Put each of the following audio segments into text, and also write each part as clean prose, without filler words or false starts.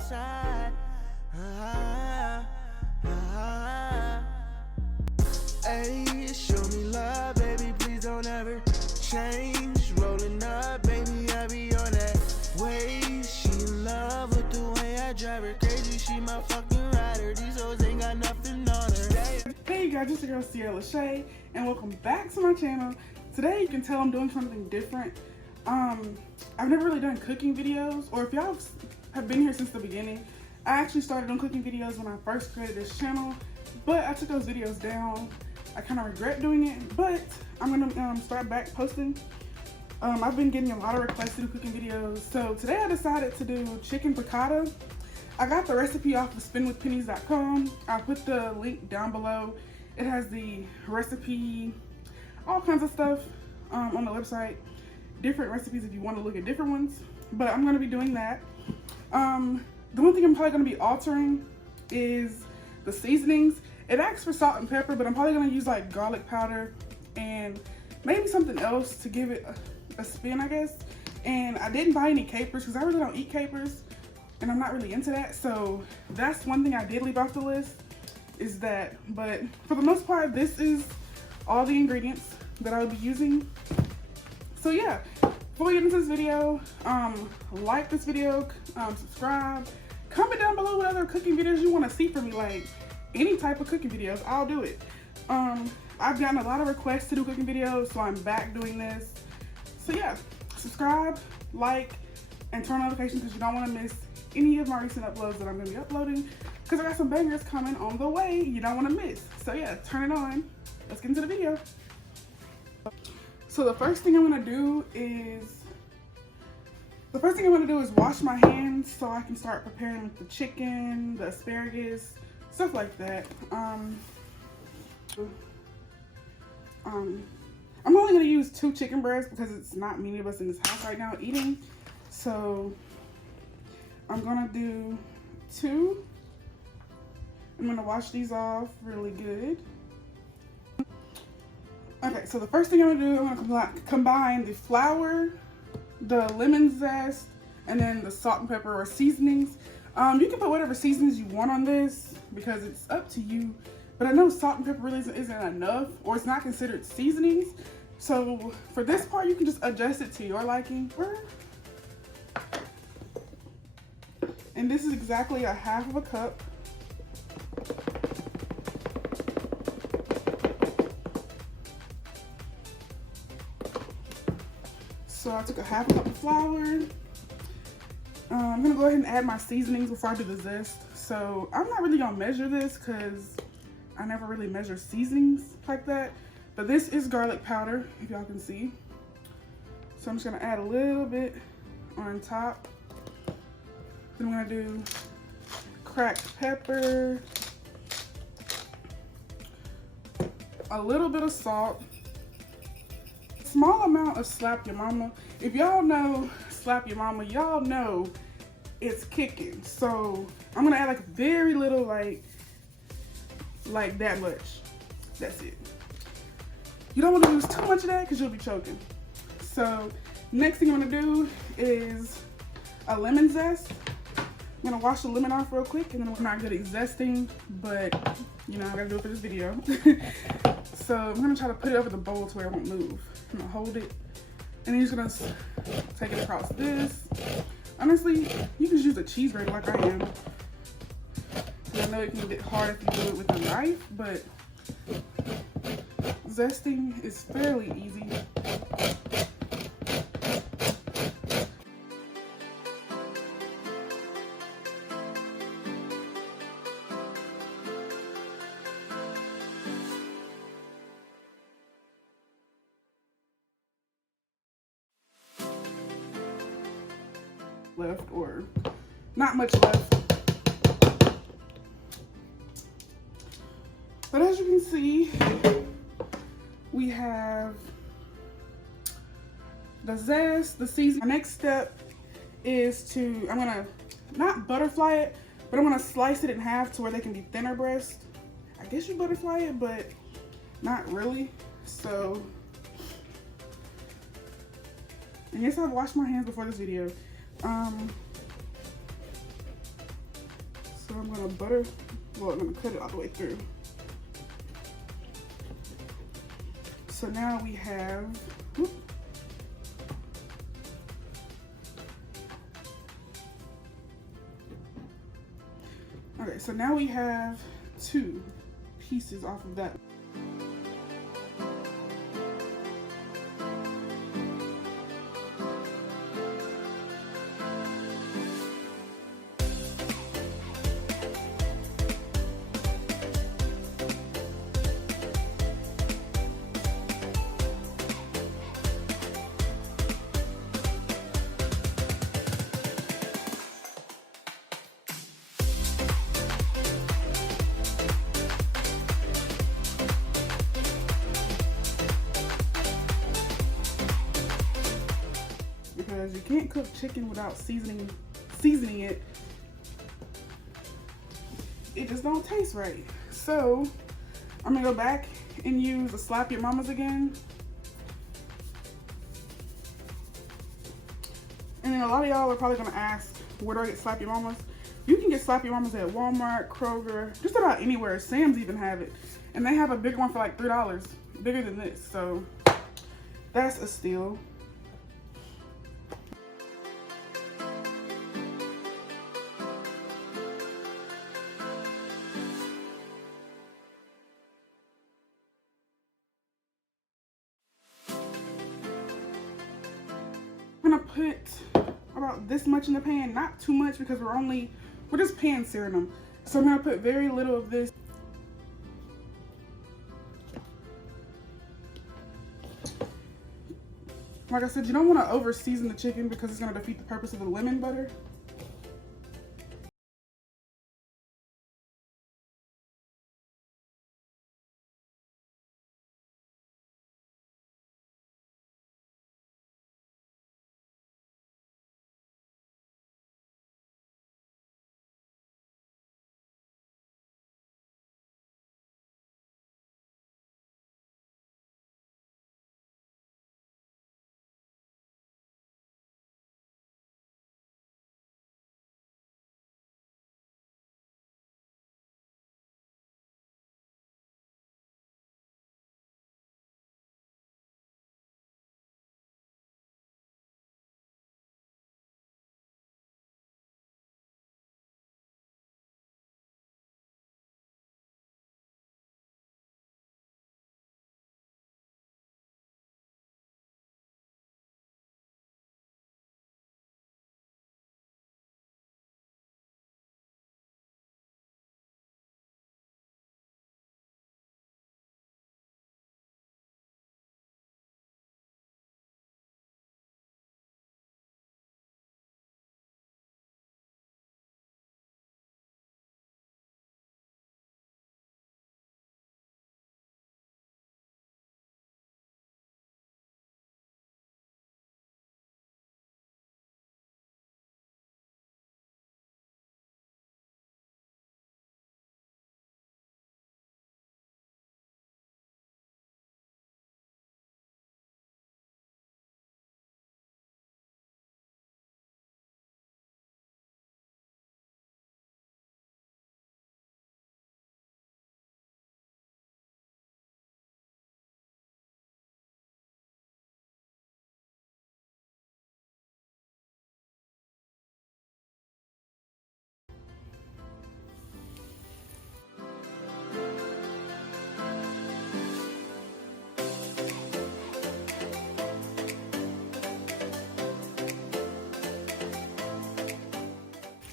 side. Hey, show me love, baby, please don't ever change. Rolling up, baby, I be on that way. She in love with the way I drive her crazy. She my fucking rider. These hoes ain't got nothing on her. Hey you guys, it's your girl Lashay, and welcome back to my channel. Today you can tell I'm doing something different. I've never really done cooking videos, or if y'all have been here since the beginning, I actually started doing cooking videos when I first created this channel, but I took those videos down. I kind of regret doing it, but I'm gonna start back posting. I've been getting a lot of requests to do cooking videos, so today I decided to do chicken piccata. I got the recipe off of spinwithpennies.com. I'll put the link down below. It has the recipe, all kinds of stuff on the website. Different recipes if you want to look at different ones, but I'm going to be doing that. The one thing I'm probably going to be altering is the seasonings. It asks for salt and pepper, but I'm probably going to use like garlic powder and maybe something else to give it a spin, I guess. And I didn't buy any capers because I really don't eat capers and I'm not really into that. So that's one thing I did leave off the list, is that. But for the most part, this is all the ingredients that I'll be using. So yeah, before we get into this video, like this video, subscribe, comment down below what other cooking videos you want to see from me, like any type of cooking videos, I'll do it. I've gotten a lot of requests to do cooking videos, so I'm back doing this. So yeah, subscribe, like, and turn on notifications because you don't want to miss any of my recent uploads that I'm going to be uploading, because I got some bangers coming on the way you don't want to miss. So yeah, turn it on. Let's get into the video. So the first thing I'm going to do is wash my hands so I can start preparing the chicken, the asparagus, stuff like that. I'm only going to use 2 chicken breasts because it's not many of us in this house right now eating. So I'm going to do 2. I'm going to wash these off really good. Okay, so the first thing I'm going to do, I'm going to combine the flour, the lemon zest, and then the salt and pepper or seasonings. You can put whatever seasonings you want on this because it's up to you. But I know salt and pepper really isn't enough, or it's not considered seasonings. So for this part, you can just adjust it to your liking. And this is exactly a half of a cup. So I took a half a cup of flour. I'm gonna go ahead and add my seasonings before I do the zest. So I'm not really gonna measure this because I never really measure seasonings like that. But this is garlic powder, if y'all can see. So I'm just gonna add a little bit on top. Then I'm gonna do cracked pepper, a little bit of salt, small amount of Slap Your Mama. If y'all know Slap Your Mama, y'all know it's kicking. So I'm gonna add like very little, like that much. That's it. You don't want to use too much of that because you'll be choking. So next thing I'm gonna do is a lemon zest. I'm gonna wash the lemon off real quick, and then we're not good at zesting, but you know, I gotta do it for this video. So I'm gonna try to put it over the bowl to where it won't move. I'm gonna hold it, and then you're just gonna take it across this. Honestly, you can just use a cheese grater like I am. I know it can get hard if you do it with a knife, but zesting is fairly easy. Left, or not much left, but as you can see, we have the zest, the seasoning. Our next step is to, I'm gonna not butterfly it, but I'm gonna slice it in half to where they can be thinner breast. I guess you butterfly it, but not really. So, and yes, I've washed my hands before this video. So I'm gonna butter, well, I'm gonna cut it all the way through. So now we have, whoop. Okay, so now we have 2 pieces off of that. Because you can't cook chicken without seasoning it. It just don't taste right. So I'm gonna go back and use the Slap Your Mamas again. And then a lot of y'all are probably gonna ask, where do I get Slap Your Mamas? You can get Slap Your Mamas at Walmart, Kroger, just about anywhere. Sam's even have it. And they have a bigger one for like $3, bigger than this. So that's a steal. I'm gonna put about this much in the pan, not too much because we're just pan searing them. So I'm gonna put very little of this. Like I said, you don't want to over season the chicken because it's gonna defeat the purpose of the lemon butter.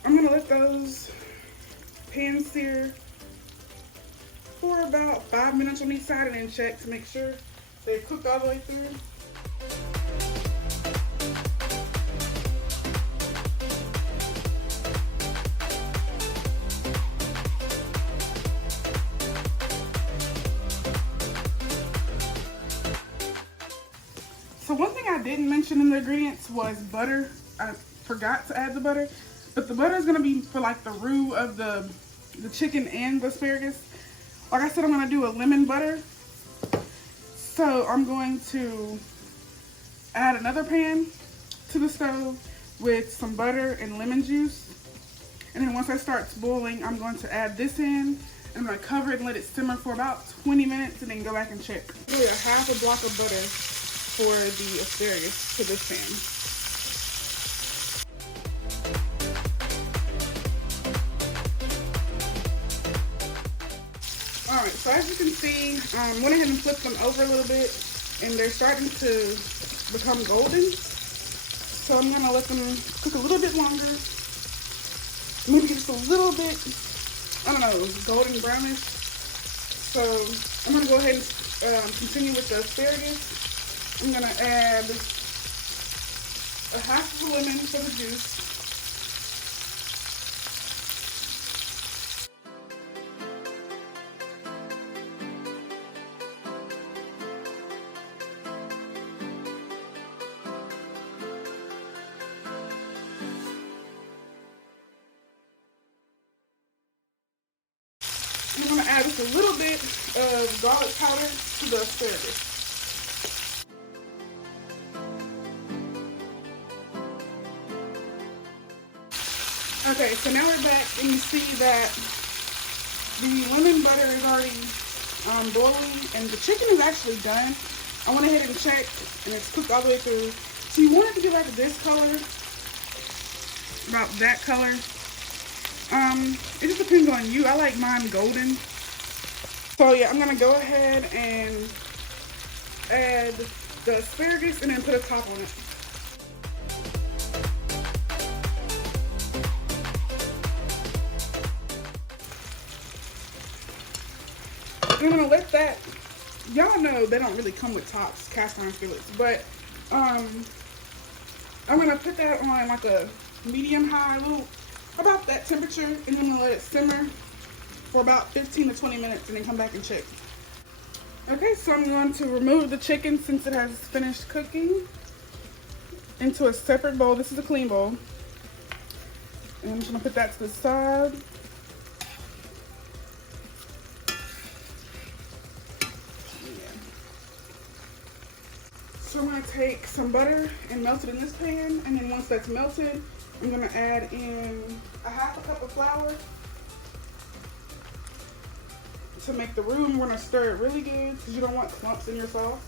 I'm gonna let those pan sear for about 5 minutes on each side and then check to make sure they cook all the way through. So one thing I didn't mention in the ingredients was butter. I forgot to add the butter, but the butter is gonna be for like the roux of the chicken and the asparagus. Like I said, I'm gonna do a lemon butter. So I'm going to add another pan to the stove with some butter and lemon juice. And then once that starts boiling, I'm going to add this in. I'm going to cover it and let it simmer for about 20 minutes and then go back and check. Really a half a block of butter for the asparagus to this pan. Alright, so as you can see, went ahead and flipped them over a little bit and they're starting to become golden. So I'm going to let them cook a little bit longer. Maybe just a little bit, I don't know, golden brownish. So I'm going to go ahead and continue with the asparagus. I'm going to add a half of a lemon for the juice. I'm going to add just a little bit of garlic powder to the asparagus. Okay, so now we're back and you see that the lemon butter is already boiling and the chicken is actually done. I went ahead and checked and it's cooked all the way through. So you want it to be like this color, about that color. It just depends on you. I like mine golden. So yeah, I'm gonna go ahead and add the asparagus and then put a top on it. I'm gonna let that, y'all know they don't really come with tops, cast iron skillets, but I'm gonna put that on like a medium high, about that temperature, and then I'm gonna let it simmer for about 15 to 20 minutes and then come back and check. Okay, so I'm going to remove the chicken since it has finished cooking into a separate bowl. This is a clean bowl. And I'm just gonna put that to the side. So I'm gonna take some butter and melt it in this pan, and then once that's melted, I'm gonna add in a half a cup of flour to make the roux. We're gonna stir it really good because you don't want clumps in your sauce.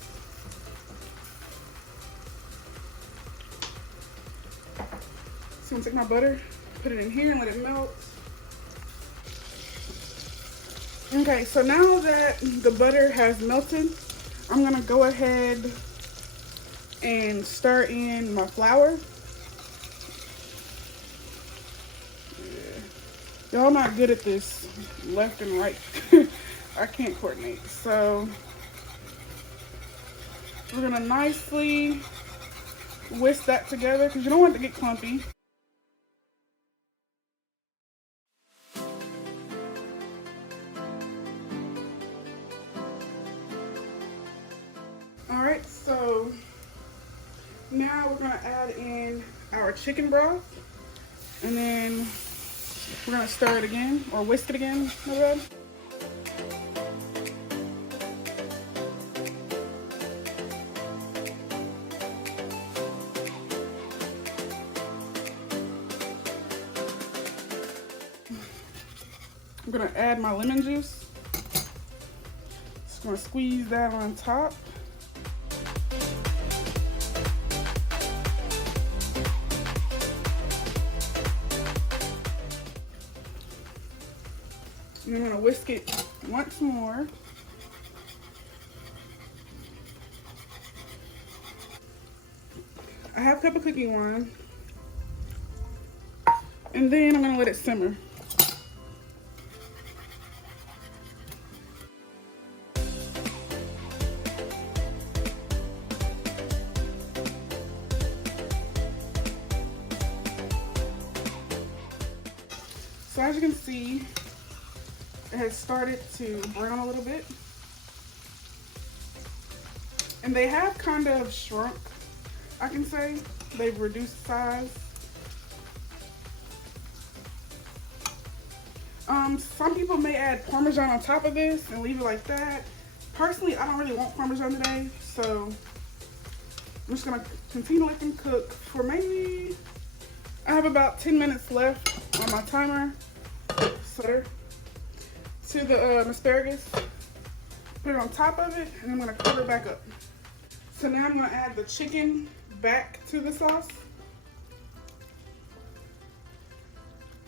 So I'm gonna take my butter, put it in here and let it melt. Okay, so now that the butter has melted, I'm gonna go ahead and stir in my flour. Y'all not good at this left and right. I can't coordinate. So we're gonna nicely whisk that together because you don't want it to get clumpy. All right, so now we're gonna add in our chicken broth, and then we're gonna stir it again, or whisk it again, my bad. I'm gonna add my lemon juice. Just gonna squeeze that on top. And I'm gonna whisk it once more. A half cup of cooking wine. And then I'm gonna let it simmer. So as you can see, it has started to brown a little bit. And they have kind of shrunk, I can say. They've reduced size. Some people may add Parmesan on top of this and leave it like that. Personally, I don't really want Parmesan today, so I'm just gonna continue to let them cook for maybe, I have about 10 minutes left. on my timer setter to the asparagus. Put it on top of it, and I'm gonna cover it back up. So now I'm gonna add the chicken back to the sauce.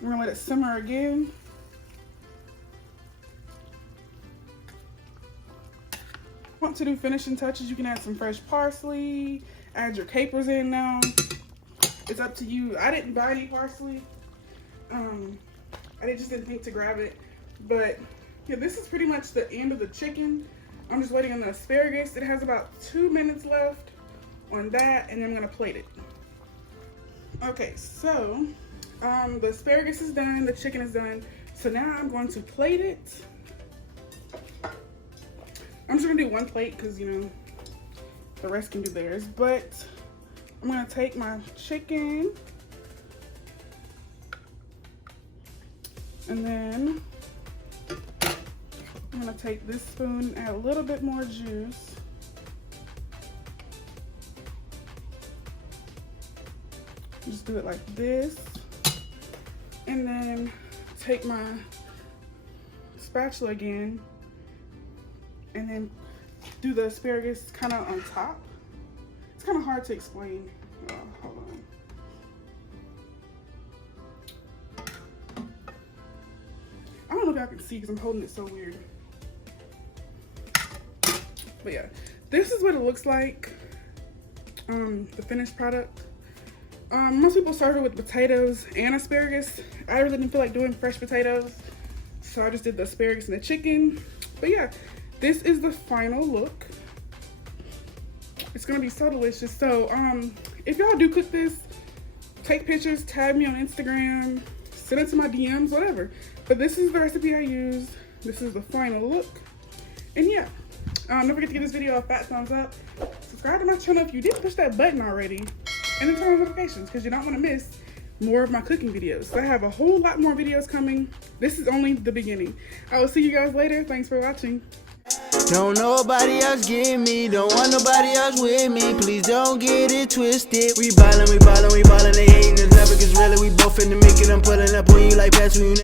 I'm gonna let it simmer again. Want to do finishing touches, you can add some fresh parsley, add your capers in now. It's up to you. I didn't buy any parsley. I just didn't think to grab it. But yeah, this is pretty much the end of the chicken. I'm just waiting on the asparagus. It has about 2 minutes left on that, and then I'm gonna plate it. Okay, so the asparagus is done, the chicken is done. So now I'm going to plate it. I'm just gonna do one plate because, you know, the rest can do theirs. But I'm gonna take my chicken and then I'm gonna take this spoon, add a little bit more juice. Just do it like this. And then take my spatula again and then do the asparagus kind of on top. It's kind of hard to explain. Hold on. I don't know if y'all can see because I'm holding it so weird. But yeah, this is what it looks like, the finished product. Most people serve it with potatoes and asparagus. I really didn't feel like doing fresh potatoes, so I just did the asparagus and the chicken. But yeah, this is the final look. It's gonna be so delicious. So if y'all do cook this, take pictures, tag me on Instagram, send it to my DMs, whatever. But this is the recipe I used. This is the final look. And yeah, don't forget to give this video a fat thumbs up. Subscribe to my channel if you didn't push that button already. And then turn on notifications because you don't want to miss more of my cooking videos. So I have a whole lot more videos coming. This is only the beginning. I will see you guys later. Thanks for watching. Don't nobody else get me, don't want nobody else with me. Please don't get it twisted. We ballin', they hating us never, cause really we both finna make it. I'm pulling up on you like that's when you